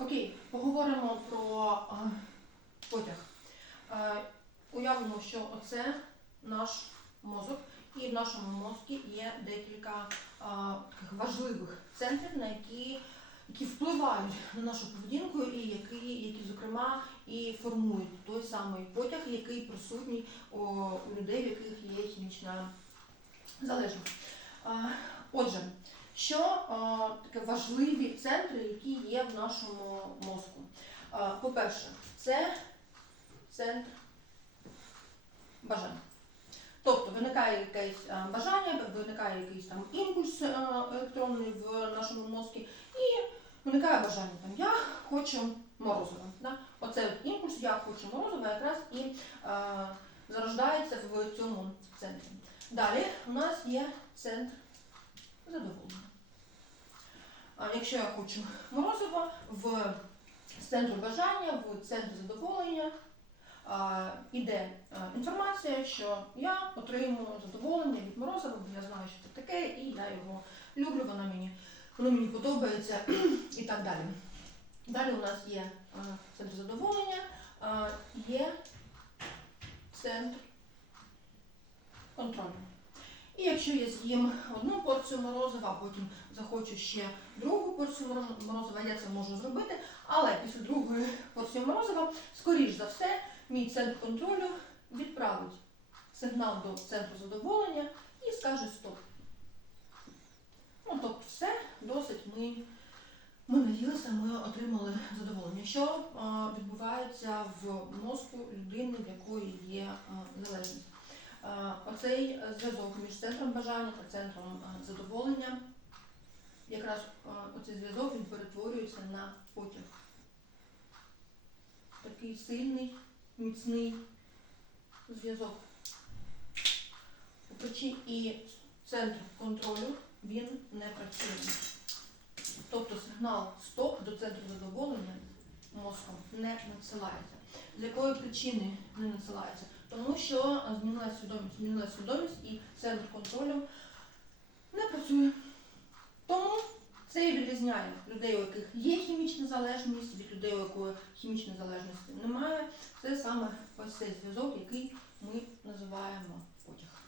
Окей, поговоримо про потяг. Е, уявимо, що оце наш мозок, і в нашому мозку є декілька е, важливих центрів, на які, які впливають на нашу поведінку, і які, які, зокрема, і формують той самий потяг, який присутній у, у людей, в яких є хімічна залежність. Е, Отже, що е, таке важливі центри, які є в нашому мозку? Е, По-перше, це центр бажання. Тобто виникає якесь е, бажання, виникає якийсь там імпульс електронний в нашому мозку, і виникає бажання там я хочу морозива. Да? Оце імпульс, я хочу морозива, якраз і е, зарождається в цьому центрі. Далі у нас є центр задоволення. Якщо я хочу морозиво, в з центру бажання, в центр задоволення а, іде інформація, що я отримую задоволення від морозива, бо я знаю, що це таке, і я його люблю, воно мені, воно мені подобається і так далі. Далі у нас є центр задоволення, є центр контролю. Якщо я з'їм одну порцію морозива, а потім захочу ще другу порцію морозива, я це можу зробити. Але після другої порції морозива, скоріш за все, мій центр контролю відправить сигнал до центру задоволення і скаже стоп. Ну, тобто все, досить ми, ми наїлися, ми отримали задоволення. Що відбувається в мозку людини, в якої є е, залежність? Е, Оцей е, зв'язок між центром бажання та центром е, задоволення, якраз е, оцей зв'язок він перетворюється на потяг. Такий сильний, міцний зв'язок. І центр контролю він не працює. Тобто сигнал стоп до центру задоволення мозком не надсилається. З якої причини не надсилається? Тому що змінилася свідомість, змінилася свідомість і центр контролю не працює. Тому це і відрізняє людей, у яких є хімічна залежність, від людей, у якої хімічної залежності немає. Це саме ось цей зв'язок, який ми називаємо потяг.